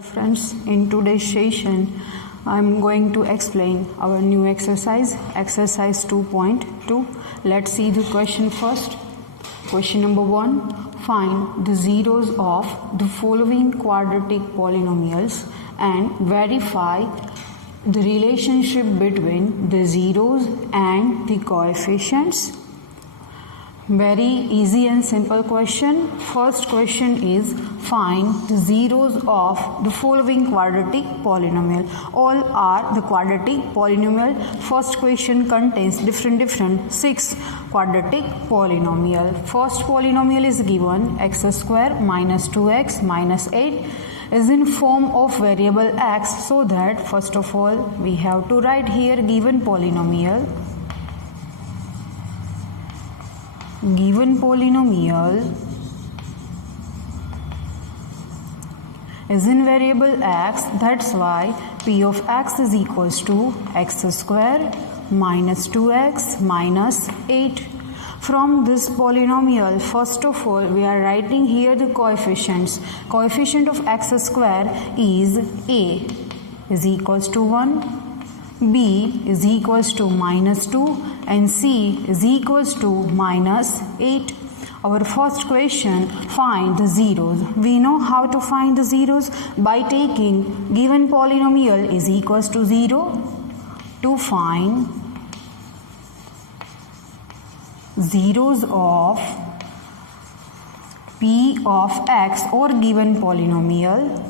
Friends, in today's session I'm going to explain our new exercise 2.2. Let's see the question first. Question number 1. Find the zeros of the following quadratic polynomials and verify the relationship between the zeros and the coefficients. Very easy and simple question. First question is find the zeros of the following quadratic polynomial. All are the quadratic polynomial. First question contains different 6 quadratic polynomial. First polynomial is given x square minus 2x minus 8 is in form of variable x, so that first of all we have to write here given polynomial is in variable x. That's why p of x is equals to x square minus 2x minus 8. From this polynomial, first of all we are writing here the coefficients. Coefficient of x square is a is equals to 1, b is equals to minus 2 and c is equals to minus 8. Our first question, find the zeros. We know how to find the zeros by taking given polynomial is equals to 0. To find zeros of p of x or given polynomial,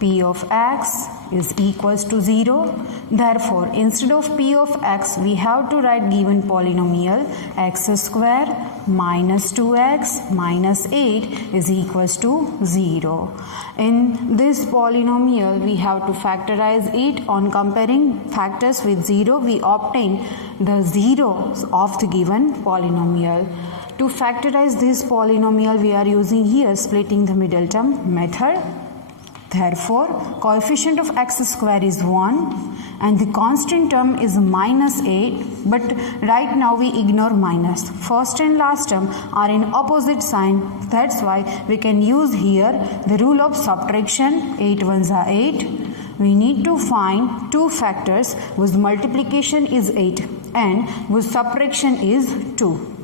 p of x is equals to 0. Therefore, instead of p of x, we have to write given polynomial x square minus 2x minus 8 is equals to 0. In this polynomial, we have to factorize it. On comparing factors with 0, we obtain the zeros of the given polynomial. To factorize this polynomial, we are using here splitting the middle term method. Therefore, coefficient of x square is 1 and the constant term is minus 8, but right now we ignore minus. First and last term are in opposite sign. That's why we can use here the rule of subtraction. 8 ones are 8. We need to find two factors whose multiplication is 8 and whose subtraction is 2.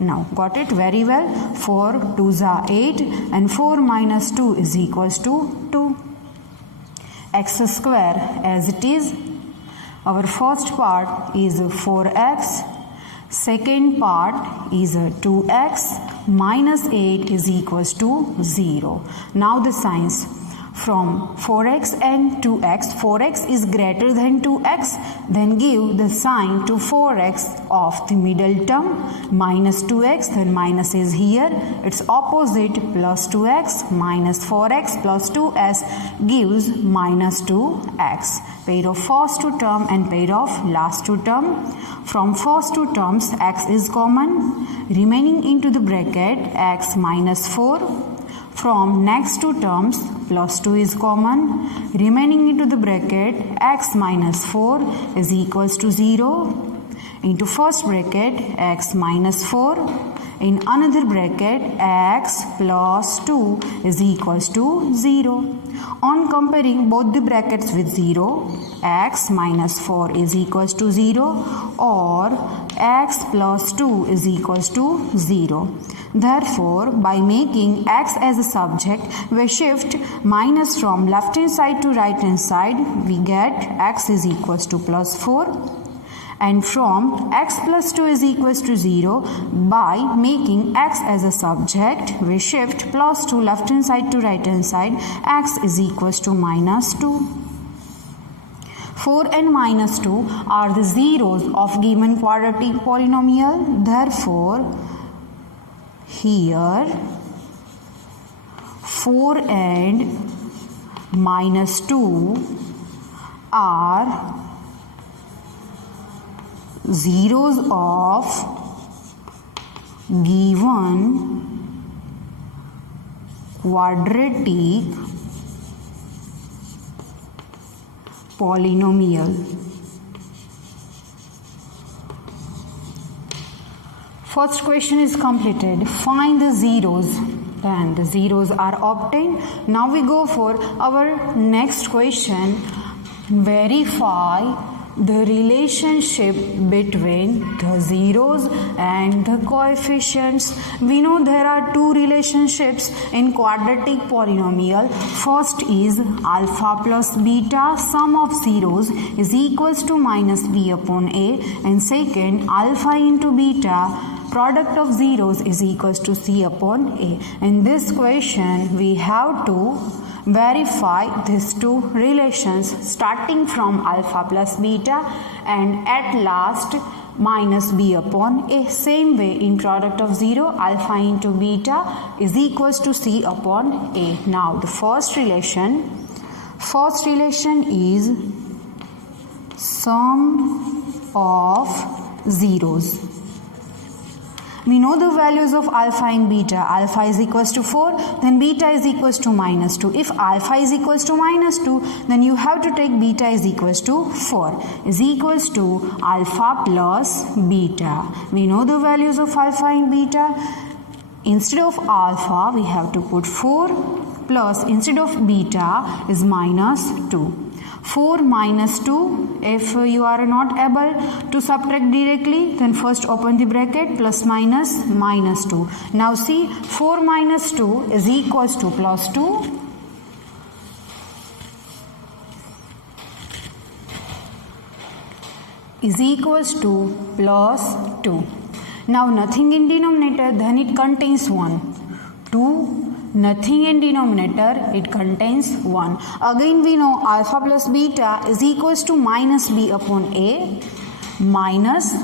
Now, got it very well. 4 2s are 8 and 4 minus 2 is equals to 2. X square as it is. Our first part is 4x. Second part is 2x minus 8 is equals to 0. Now the signs. From 4x and 2x, 4x is greater than 2x, then give the sign to 4x of the middle term, minus 2x, then minus is here, its opposite plus 2x, minus 4x plus 2s gives minus 2x. Pair of first two term and pair of last two term. From first two terms, x is common, remaining into the bracket x minus 4. From next two terms, plus 2 is common, remaining into the bracket x minus 4 is equals to 0. Into first bracket x minus 4. In another bracket x plus 2 is equals to 0. On comparing both the brackets with 0, x minus 4 is equals to 0 or x plus 2 is equals to 0. Therefore, by making x as a subject, we shift minus from left hand side to right hand side. We get x is equals to plus 4. And from x plus 2 is equals to 0, by making x as a subject, we shift plus 2 left hand side to right hand side. X is equals to minus 2. 4 and minus 2 are the zeros of given quadratic polynomial. Therefore, here 4 and minus 2 are zeros of given quadratic polynomial. First question is completed. Find the zeros Then the zeros are obtained. Now we go for our next question. Verify the relationship between the zeros and the coefficients. We know there are two relationships in quadratic polynomial. First is alpha plus beta, sum of zeros is equals to minus b upon a, and second alpha into beta, product of zeros is equals to c upon a. In this question we have to verify these two relations starting from alpha plus beta and at last minus b upon a. Same way in product of 0, alpha into beta is equals to c upon a. Now the first relation is sum of zeros. We know the values of alpha and beta. Alpha is equals to 4, then beta is equals to minus 2. If alpha is equals to minus 2, then you have to take beta is equals to 4, is equals to alpha plus beta. We know the values of alpha and beta. Instead of alpha, we have to put 4 plus, instead of beta is minus 2. 4 minus 2, if you are not able to subtract directly, then first open the bracket, plus minus minus 2. Now see, 4 minus 2 is equals to plus 2. Is equals to plus 2. Now nothing in denominator, then it contains 1. 2. Nothing in denominator, it contains 1. Again we know alpha plus beta is equals to minus b upon a, minus,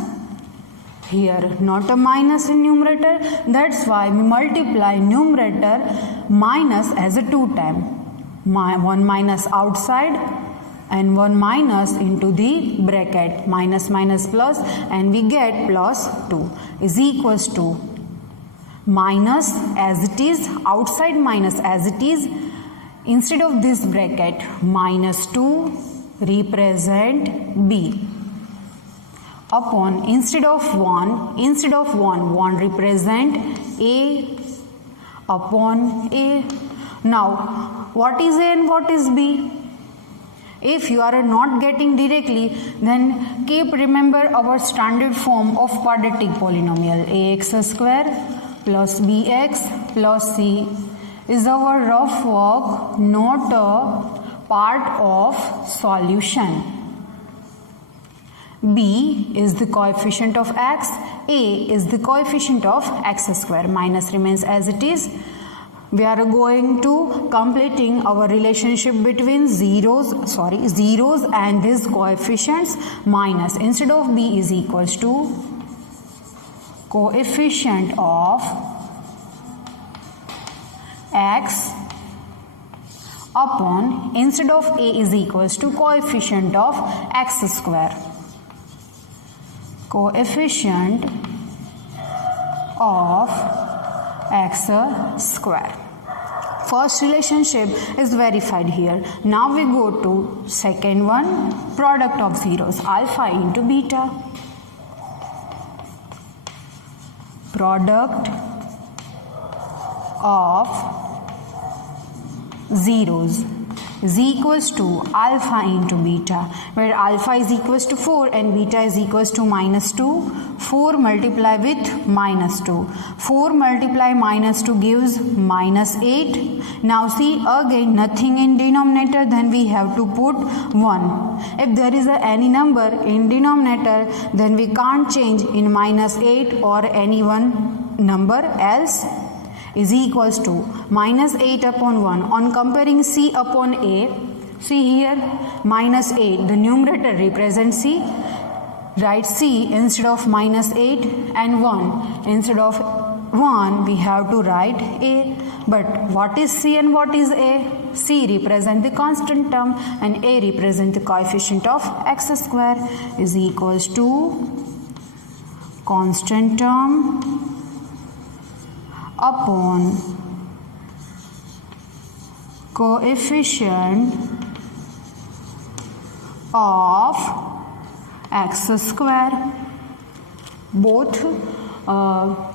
here not a minus in numerator, that's why we multiply numerator minus as a 2 time. 1 minus outside and 1 minus into the bracket, minus minus plus, and we get plus 2 is equals to minus as it is, outside minus as it is, instead of this bracket minus 2 represent b upon, instead of 1 represent a upon a. Now what is a and what is b? If you are not getting directly, then keep remember our standard form of quadratic polynomial. Ax square plus bx plus c is our rough work, not a part of solution. B is the coefficient of x, a is the coefficient of x square, minus remains as it is. We are going to completing our relationship between zeros and these coefficients. Minus, instead of b is equals to coefficient of x upon, instead of a is equals to coefficient of x square, coefficient of x square. First relationship is verified here. Now we go to second one, product of zeros, alpha into beta. Product of zeros is equals to alpha into beta, where alpha is equals to 4 and beta is equals to minus 2. 4 multiply with minus 2. 4 multiply minus 2 gives minus 8. Now see, again nothing in denominator, then we have to put 1. If there is any number in denominator, then we can't change in minus 8 or any one number else, is equals to minus 8 upon 1. On comparing c upon a, see here minus 8, the numerator represents c. Write c instead of minus 8 and 1. Instead of 1 we have to write a. But what is c and what is a? C represent the constant term and a represent the coefficient of x square, is equals to constant term upon coefficient of x square. Both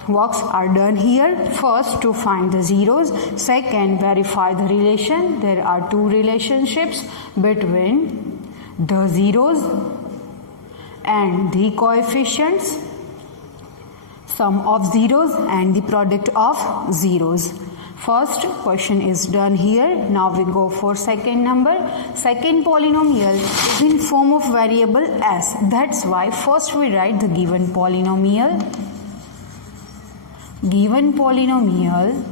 works are done here. First, to find the zeros. Second, verify the relation. There are two relationships between the zeros and the coefficients, sum of zeros and the product of zeros. First question is done here. Now we go for second number. Second polynomial is in form of variable s. That's why first we write the given polynomial. Given polynomial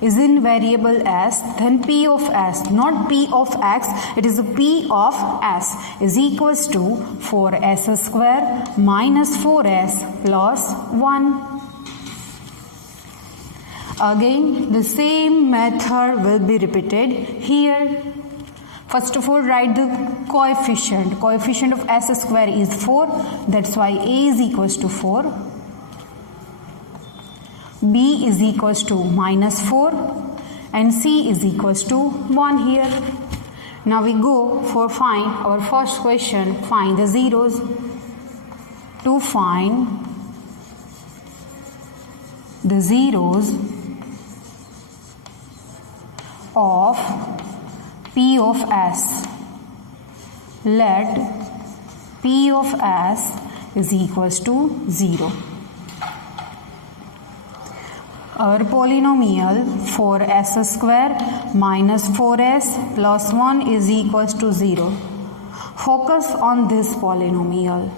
is in variable s, then p of s, not p of x, it is a p of s, is equals to 4s square minus 4s plus 1. Again, the same method will be repeated here. First of all, write the coefficient. Coefficient of s square is 4. That's why a is equals to 4. B is equals to minus 4. And C is equals to 1 here. Now we go for find our first question. Find the zeros. To find the zeros of P of s, let P of s is equals to 0. Our polynomial 4s square minus 4s plus 1 is equals to 0. Focus on this polynomial.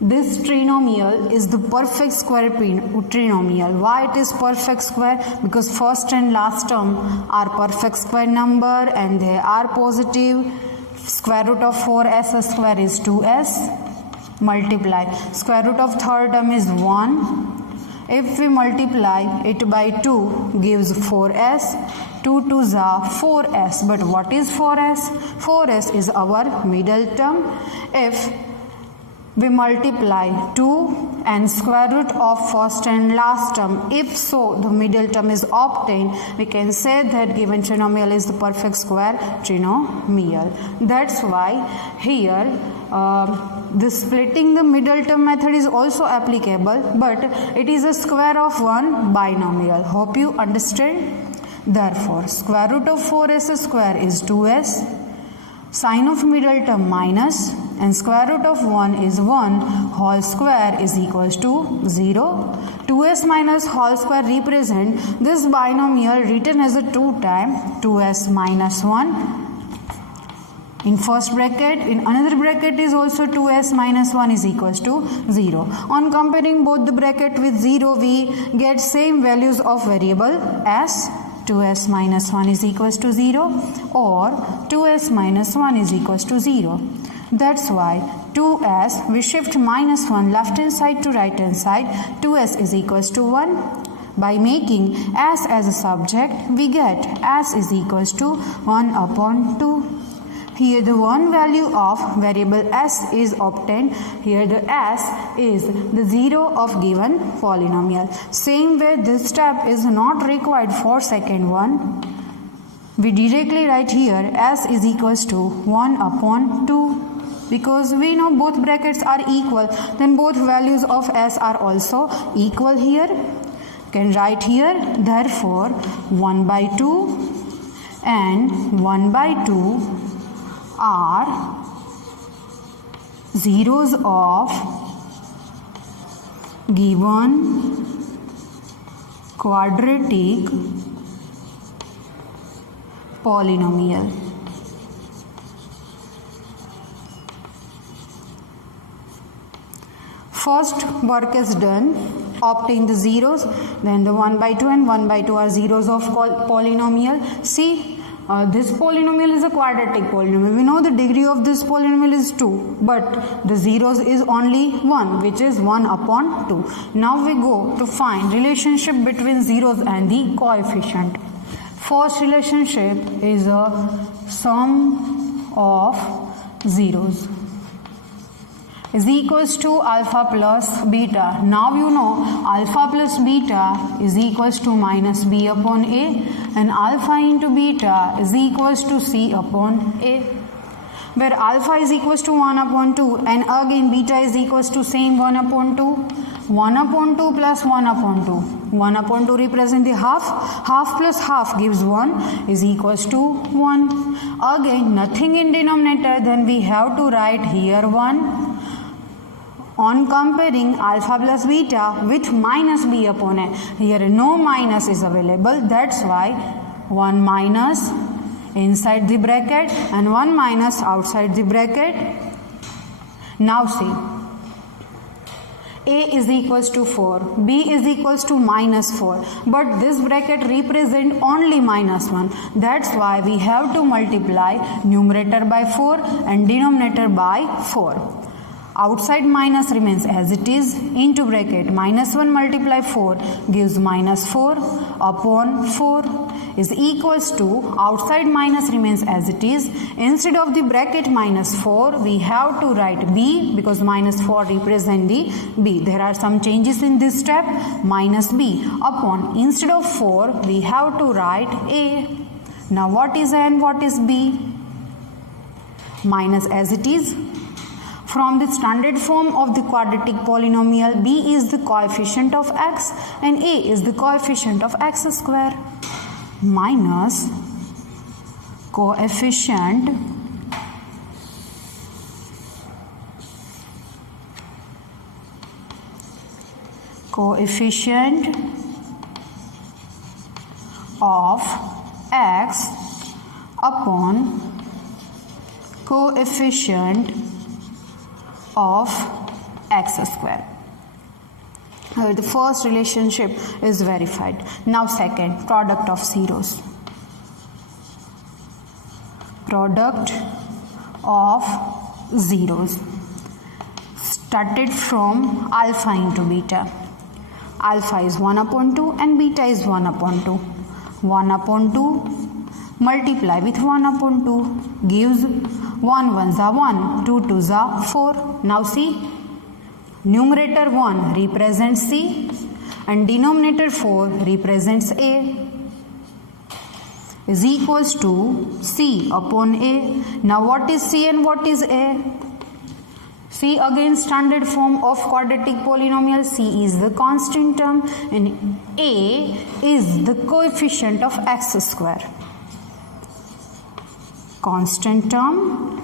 This trinomial is the perfect square trinomial. Why it is perfect square? Because first and last term are perfect square number and they are positive. Square root of 4s square is 2s. Multiply. Square root of third term is 1. If we multiply it by 2 gives 4s. 2 2s are 4s. But what is 4s? 4s is our middle term. If we multiply 2 and square root of first and last term, if so the middle term is obtained, we can say that given trinomial is the perfect square trinomial. That's why here the splitting the middle term method is also applicable, but it is a square of one binomial. Hope you understand. Therefore, square root of 4s square is 2s. Sign of middle term minus, and square root of 1 is 1, whole square is equals to 0. 2s minus whole square represent this binomial written as a 2 times 2s minus 1. In first bracket, in another bracket is also 2s minus 1 is equals to 0. On comparing both the bracket with 0, we get same values of variable s. 2s minus 1 is equals to 0 or 2s minus 1 is equals to 0. That's why 2s, we shift minus 1 left hand side to right hand side, 2s is equals to 1. By making s as a subject, we get s is equals to 1 upon 2. Here the one value of variable s is obtained. Here the s is the 0 of given polynomial. Same way this step is not required for second one. We directly write here s is equals to 1 upon 2. Because we know both brackets are equal, then both values of s are also equal here. Can write here, therefore 1 by 2 and 1 by 2 are zeros of given quadratic polynomial. First work is done, obtain the zeros, then the 1 by 2 and 1 by 2 are zeros of polynomial. See, this polynomial is a quadratic polynomial. We know the degree of this polynomial is 2, but the zeros is only 1, which is 1 upon 2. Now we go to find relationship between zeros and the coefficient. First relationship is a sum of zeros is equals to alpha plus beta. Now you know alpha plus beta is equals to minus b upon a, and alpha into beta is equals to c upon a. where alpha is equals to 1 upon 2 and again beta is equals to same 1 upon 2. 1 upon 2 plus 1 upon 2. 1 upon 2 represent the half. Half plus half gives 1 is equals to 1. Again nothing in denominator, then we have to write here 1. On comparing alpha plus beta with minus b upon a, here no minus is available, that's why 1 minus inside the bracket and 1 minus outside the bracket. Now see, a is equals to 4, b is equals to minus 4, but this bracket represent only minus 1, that's why we have to multiply numerator by 4 and denominator by 4. Outside minus remains as it is, into bracket minus 1 multiply 4 gives minus 4 upon 4 is equals to, outside minus remains as it is, instead of the bracket minus 4 we have to write b because minus 4 represent the b. There are some changes in this step, minus b upon, instead of 4 we have to write a. Now what is a and what is b? Minus as it is. From the standard form of the quadratic polynomial, b is the coefficient of x and a is the coefficient of x square, minus coefficient of x upon coefficient of x square. The first relationship is verified. Now second, product of zeros. Product of zeros started from alpha into beta. Alpha is 1 upon 2 and beta is 1 upon 2. 1 upon 2 multiply with 1 upon 2 gives 1 ones are 1, 2 twos are 4. Now see, numerator 1 represents C and denominator 4 represents A is equals to C upon A. Now what is C and what is A? C again standard form of quadratic polynomial. C is the constant term and A is the coefficient of x square. Constant term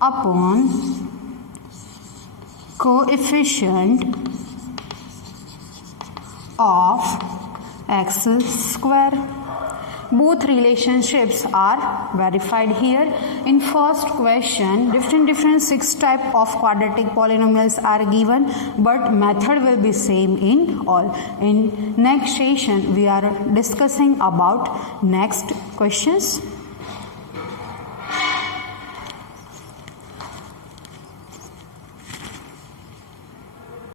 upon coefficient of x square. Both relationships are verified here. In first question, different 6 type of quadratic polynomials are given, but method will be same in all. In next session, we are discussing about next questions.